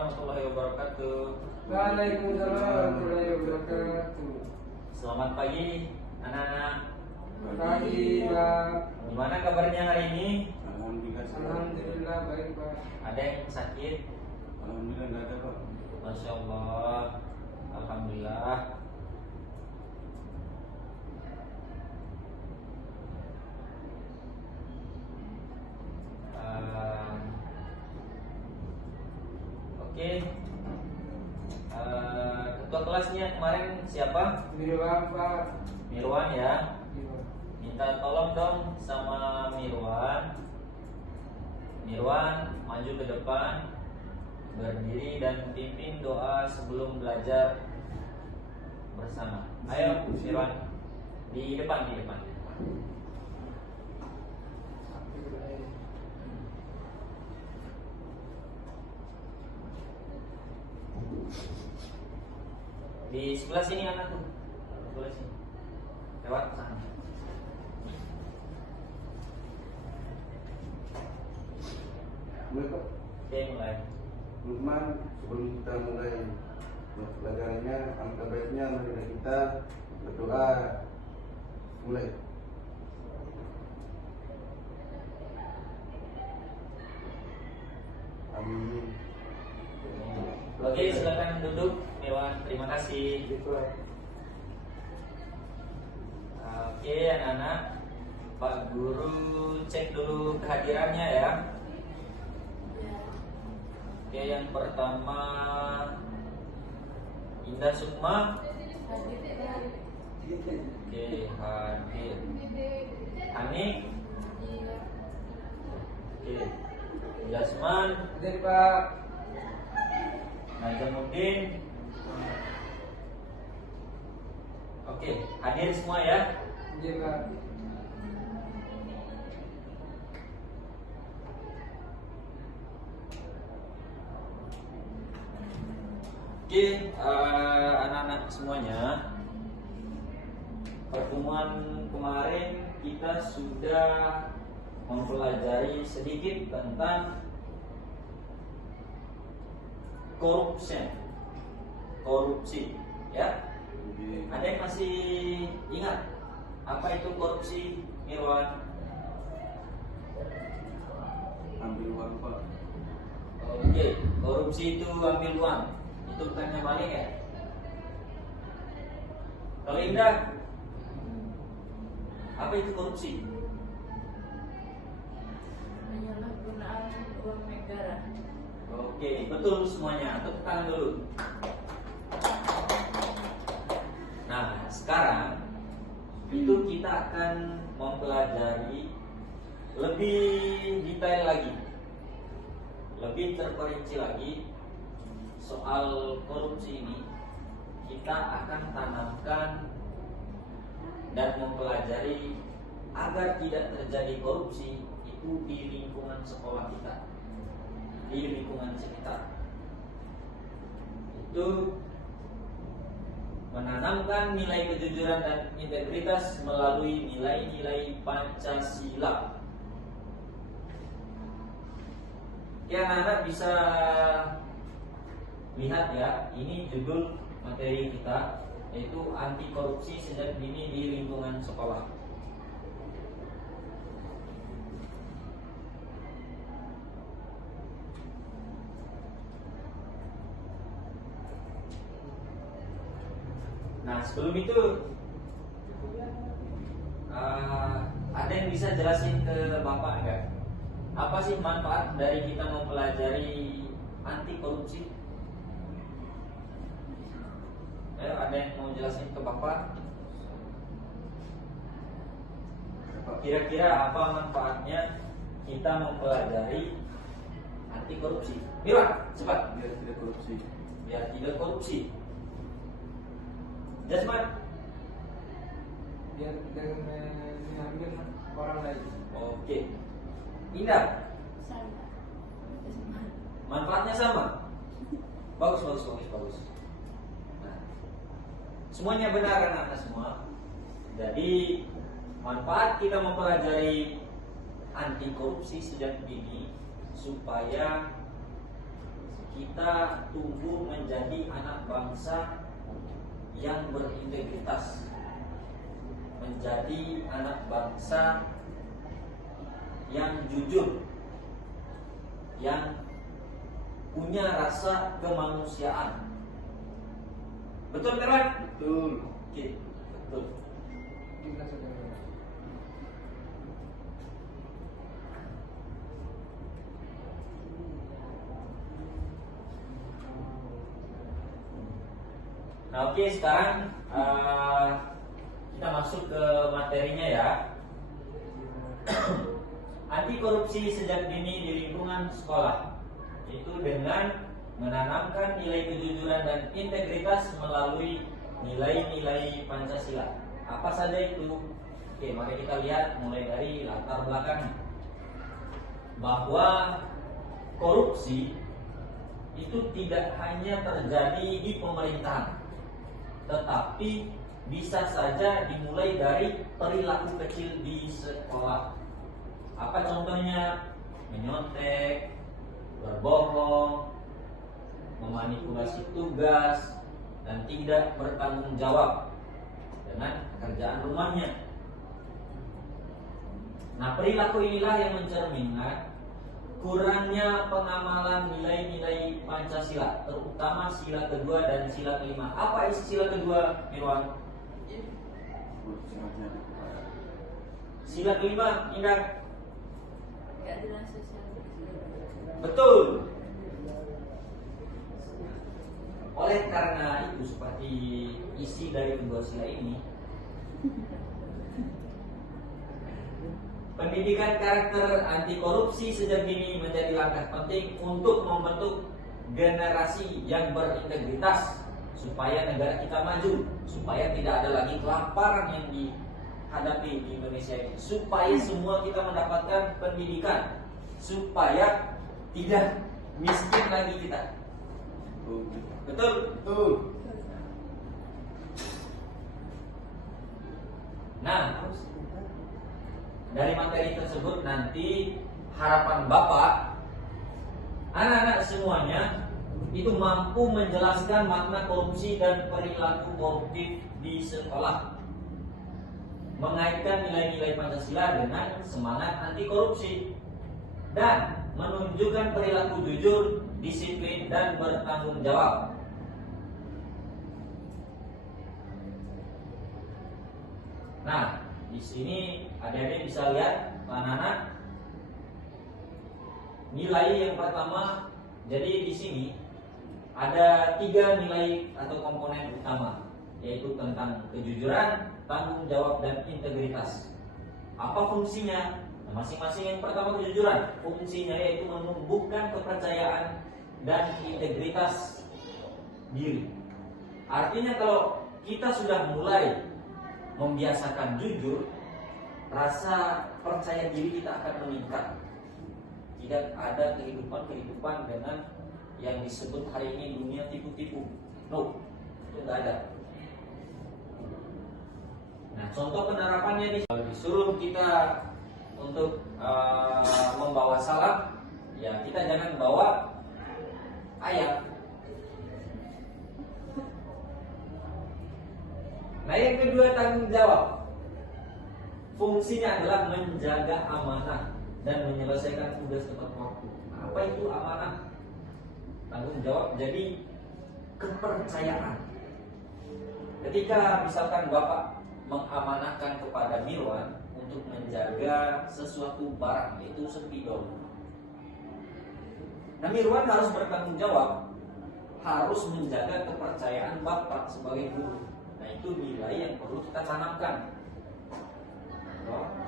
warahmatullahi wabarakatuh. Waalaikumsalam warahmatullahi wabarakatuh. Selamat pagi anak-anak. Pagi Pak. Gimana kabarnya hari ini? Alhamdulillah baik Pak. Ada yang sakit? Alhamdulillah nggak ada Pak. Masya Allah. Alhamdulillah. Oke. Ketua kelasnya kemarin siapa? Mirwan Pak. Mirwan ya. Minta tolong dong sama Mirwan. Mirwan maju ke depan, berdiri dan pimpin doa sebelum belajar bersama. Ayo Mirwan, di depan, di depan. Di sebelah sini anakku, sebelah sini, lewat sana. Oke, mulai. Lukman, sebelum kita mulai pelajarannya, alangkah baiknya mari kita berdoa. Mulai. Amin. Oke, silakan duduk, Mirwan. Terima kasih. Oke, anak-anak, Pak Guru cek dulu kehadirannya ya. Oke, yang pertama Indah Sukma. Oke, hadir. Anik. Oke, Jasman. Hadir Pak. Nazamuddin. Oke, hadir semua ya. Hadir Pak. Oke, anak-anak semuanya, pertemuan kemarin kita sudah mempelajari sedikit tentang korupsi, ya. Ada yang masih ingat apa itu korupsi, Mirwan? Ambil uang Pak. Oke, korupsi itu ambil uang. Itu bukannya maling ya? Kalau Indah, apa itu korupsi? Penyalahgunaan uang negara. Oke, betul semuanya. Tepuk tangan dulu. Nah, sekarang itu kita akan mempelajari lebih detail lagi, lebih terperinci lagi soal korupsi ini. Kita akan tanamkan dan mempelajari agar tidak terjadi korupsi itu di lingkungan sekolah kita, di lingkungan sekitar. Itu menanamkan nilai kejujuran dan integritas melalui nilai-nilai Pancasila. Ya, anak-anak bisa lihat ya, ini judul materi kita, yaitu anti korupsi sejak dini di lingkungan sekolah. Nah, sebelum itu ada yang bisa jelasin ke Bapak enggak? Apa sih manfaat dari kita mempelajari anti korupsi? Ayo, ada yang mau jelasin ke Bapak? Kira-kira apa manfaatnya kita mempelajari anti korupsi? Mira, cepat. Biar tidak korupsi. Biar tidak korupsi. Jasman. Biar tidak mengambil orang lain. Oke. Indah. Sama. Manfaatnya sama. Bagus. Nah, semuanya benar anak-anak semua. Jadi manfaat kita mempelajari anti korupsi sejak dini supaya kita kita tumbuh menjadi anak bangsa yang berintegritas, menjadi anak bangsa yang jujur, yang punya rasa kemanusiaan. Betul Mirwan? Betul. Oke, betul. Kita sudah. Nah oke, sekarang kita masuk ke materinya ya. Anti korupsi sejak dini di lingkungan sekolah, itu dengan menanamkan nilai kejujuran dan integritas melalui nilai-nilai Pancasila. Apa saja itu? Oke, mari kita lihat mulai dari latar belakangnya. Bahwa korupsi itu tidak hanya terjadi di pemerintahan, tetapi bisa saja dimulai dari perilaku kecil di sekolah. Apa contohnya? Menyontek, berbohong, memanipulasi tugas, dan tidak bertanggung jawab dengan pekerjaan rumahnya. Nah, perilaku inilah yang mencerminkan kurangnya pengamalan nilai-nilai Pancasila, terutama sila kedua dan sila kelima. Apa isi sila kedua, Mirwan? Sila kelima, Indah. Keadilan sosial. Betul. Oleh karena itu, seperti isi dari kedua sila ini, pendidikan karakter anti korupsi sejak dini menjadi langkah penting untuk membentuk generasi yang berintegritas supaya negara kita maju, supaya tidak ada lagi kelaparan yang dihadapi di Indonesia ini, supaya semua kita mendapatkan pendidikan, supaya tidak miskin lagi kita. Betul? Betul. Nah, dari materi tersebut nanti harapan Bapak, anak-anak semuanya itu mampu menjelaskan makna korupsi dan perilaku koruptif di sekolah, mengaitkan nilai-nilai Pancasila dengan semangat anti korupsi, dan menunjukkan perilaku jujur, disiplin, dan bertanggung jawab. Nah, di sini adik-adik bisa lihat, anak-anak, nilai yang pertama. Jadi di sini ada 3 nilai atau komponen utama, yaitu tentang kejujuran, tanggung jawab, dan integritas. Apa fungsinya? Nah, masing-masing yang pertama kejujuran, fungsinya yaitu menumbuhkan kepercayaan dan integritas diri. Artinya kalau kita sudah mulai membiasakan jujur, rasa percaya diri kita akan meningkat. Tidak ada kehidupan dengan yang disebut hari ini dunia tipu-tipu. No, itu tidak ada. Nah, contoh penerapannya disuruh kita untuk membawa salam, ya kita jangan bawa ayam. Nah, yang kedua tanggung jawab. Fungsinya adalah menjaga amanah dan menyelesaikan tugas tepat waktu. Apa itu amanah? Tanggung jawab jadi kepercayaan. Ketika misalkan Bapak mengamanahkan kepada Mirwan untuk menjaga sesuatu barang, yaitu spidol. Nah, Mirwan harus bertanggung jawab, harus menjaga kepercayaan Bapak sebagai guru. Nah, itu nilai yang perlu kita tanamkan.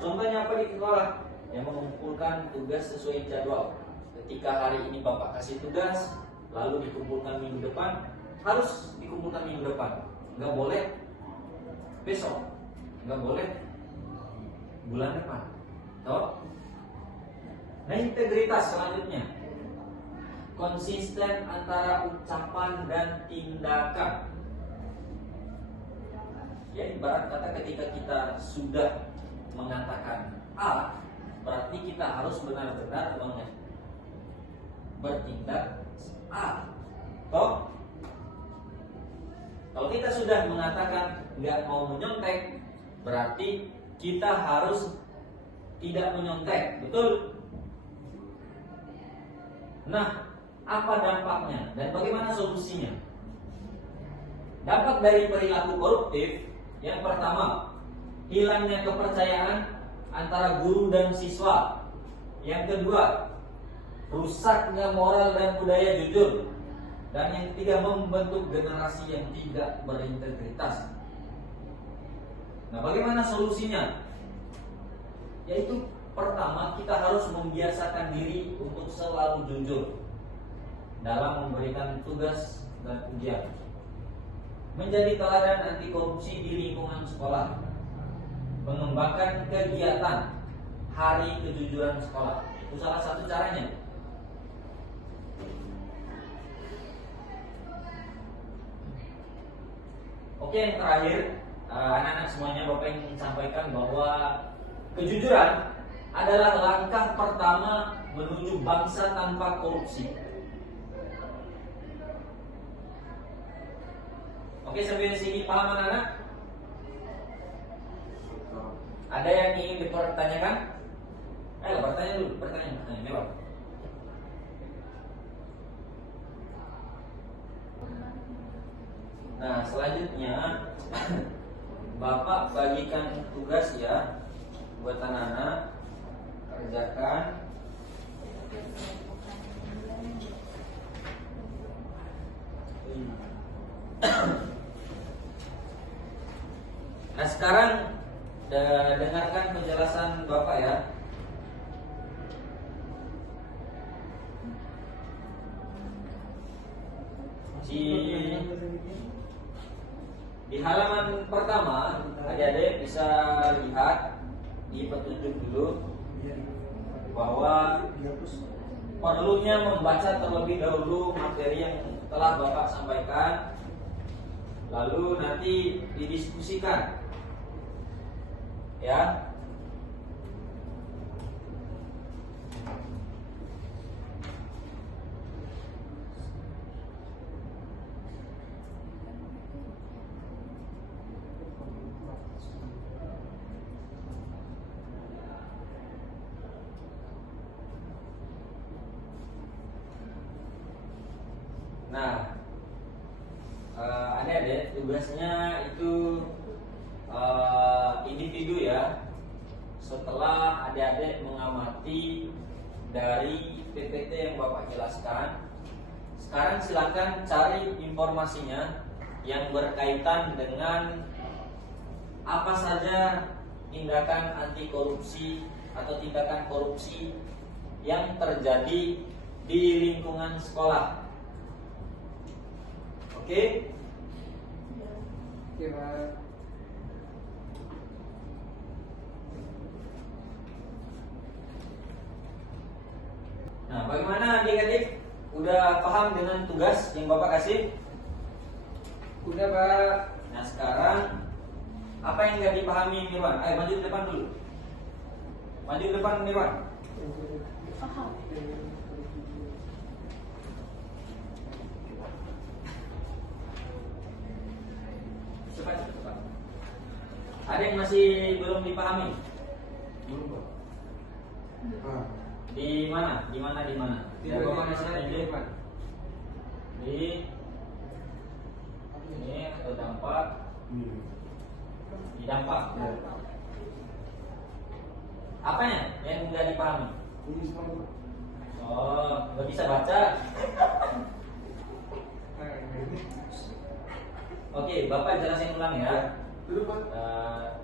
Contohnya apa di sekolah? Yang mengumpulkan tugas sesuai jadwal. Ketika hari ini Bapak kasih tugas, lalu dikumpulkan minggu depan, harus dikumpulkan minggu depan. Nggak boleh besok, nggak boleh bulan depan. Toh? Nah, integritas selanjutnya, konsisten antara ucapan dan tindakan. Ya, ibarat kata ketika kita sudah mengatakan A, berarti kita harus benar-benar bertindak A. sudah mengatakan nggak mau menyontek, berarti kita harus tidak menyontek, betul? Nah, apa dampaknya dan bagaimana solusinya? Dampak dari perilaku koruptif yang pertama, hilangnya kepercayaan antara guru dan siswa. Yang kedua, rusaknya moral dan budaya jujur. Dan yang ketiga, membentuk generasi yang tidak berintegritas. Nah, bagaimana solusinya? Yaitu pertama, kita harus membiasakan diri untuk selalu jujur dalam memberikan tugas dan ujian. Menjadi teladan anti korupsi di lingkungan sekolah. Mengembangkan kegiatan Hari Kejujuran Sekolah. Itu salah satu caranya. Oke, yang terakhir, anak-anak semuanya Bapak ingin sampaikan bahwa kejujuran adalah langkah pertama menuju bangsa tanpa korupsi. Oke, sampai di sini paham anak-anak? Ada yang ingin dipertanyakan? Ayo bertanya dulu, bertanya jawab. Nah, selanjutnya Bapak bagikan tugas ya buat anak-anak, kerjakan. Nah, sekarang dengarkan penjelasan Bapak ya. Di halaman pertama, adik-adik bisa lihat di petunjuk dulu bahwa perlunya membaca terlebih dahulu materi yang telah Bapak sampaikan, lalu nanti didiskusikan ya. Nah, adik-adik tugasnya itu individu ya. Setelah adik-adik mengamati dari PPT yang Bapak jelaskan, sekarang silakan cari informasinya yang berkaitan dengan apa saja tindakan anti korupsi atau tindakan korupsi yang terjadi di lingkungan sekolah. Oke? Oke, Pak. Nah, bagaimana adik-adik? Udah paham dengan tugas yang Bapak kasih? Udah, Pak. Nah, sekarang apa yang nggak dipahami Mirwan? Ayo maju ke depan dulu. Maju ke depan Mirwan. Cepat. Ada yang masih belum dipahami? Belum, Pak. Ah, Di mana? Di Ya, bagian Bapak kasih mana tunjuk. Pak? Di ini atau dampak? ini. Di dampak. Ya. Apanya yang nggak dipahami? Ini semua, Pak. Oh, nggak bisa baca. Oke, Bapak jelasin ulang ya. Duduk, Pak.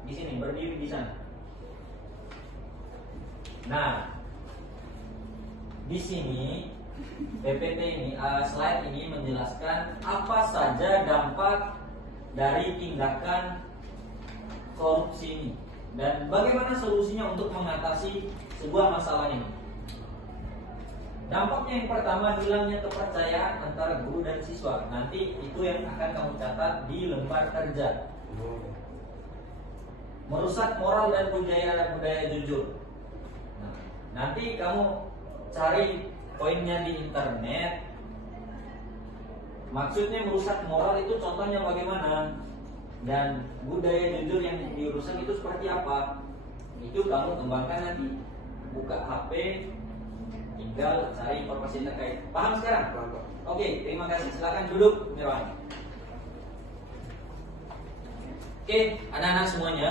Di sini berdiri di sana. Nah, di sini PPT ini, slide ini menjelaskan apa saja dampak dari tindakan korupsi ini dan bagaimana solusinya untuk mengatasi sebuah masalah ini. Dampaknya yang pertama, hilangnya kepercayaan antara guru dan siswa. Nanti itu yang akan kamu catat di lembar kerja. Oh. Merusak moral dan budaya jujur. Nah, nanti kamu cari poinnya di internet. Maksudnya merusak moral itu contohnya bagaimana? dan budaya jujur yang dirusak itu seperti apa? Itu kamu kembangkan nanti. Buka HP, tinggal cari informasi terkait. Paham sekarang? Paham, Pak. Oke, terima kasih. Silakan duduk, Mirwan. Oke, anak-anak semuanya.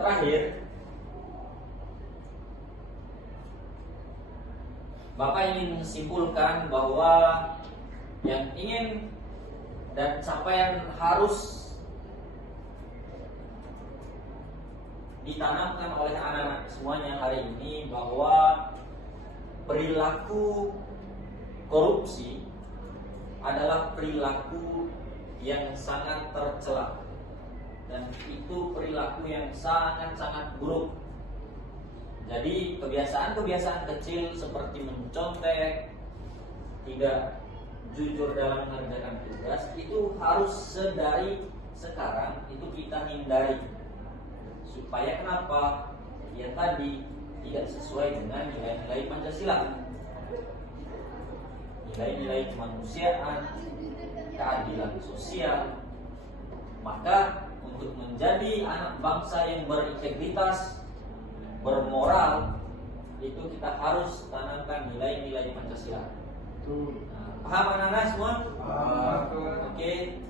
Terakhir, Bapak ingin simpulkan bahwa yang ingin dan capaian harus ditanamkan oleh anak-anak semuanya hari ini bahwa perilaku korupsi adalah perilaku yang sangat tercela dan itu perilaku yang sangat-sangat buruk. Jadi kebiasaan-kebiasaan kecil seperti mencontek, tidak jujur dalam mengerjakan tugas itu harus sedari sekarang itu kita hindari. Supaya kenapa? Ya tadi tidak sesuai dengan nilai-nilai Pancasila. Nilai-nilai kemanusiaan, keadilan sosial. Maka untuk menjadi anak bangsa yang berintegritas, bermoral, itu kita harus tanamkan nilai-nilai Pancasila. Nah, paham anak-anak semua? Oke.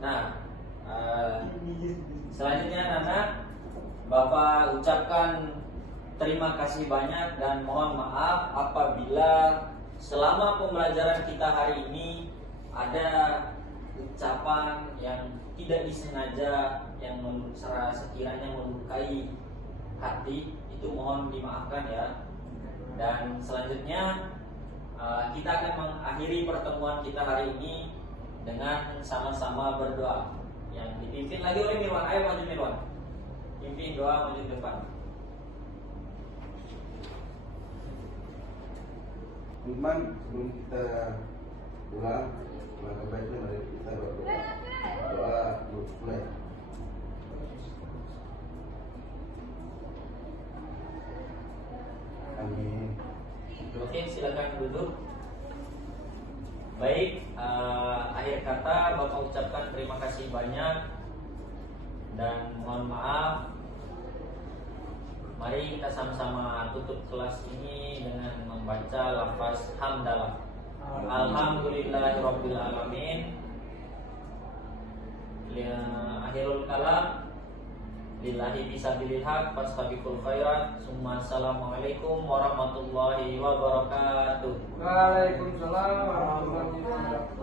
Nah, selanjutnya anak-anak, Bapak ucapkan terima kasih banyak dan mohon maaf apabila selama pembelajaran kita hari ini ada ucapan yang tidak disengaja yang sekiranya melukai hati, itu mohon dimaafkan ya. Dan selanjutnya kita akan mengakhiri pertemuan kita hari ini dengan sama-sama berdoa yang dipimpin lagi oleh Mirwan. Ayo maju Mirwan, pimpin doa maju ke depan. Iman, sebelum kita pulang baiknya mari kita berdoa. Doa mulai. Amin. Oke, silakan duduk. Baik, akhir kata Bapak ucapkan terima kasih banyak dan mohon maaf. Mari kita sama-sama tutup kelas ini dengan membaca lafaz hamdalah. Alhamdulillahirabbil alamin. Akhirul kalam lillahi fisabilil haq fastabiqul khairat. Summa assalamualaikum warahmatullahi wabarakatuh. Waalaikumsalam warahmatullahi wabarakatuh.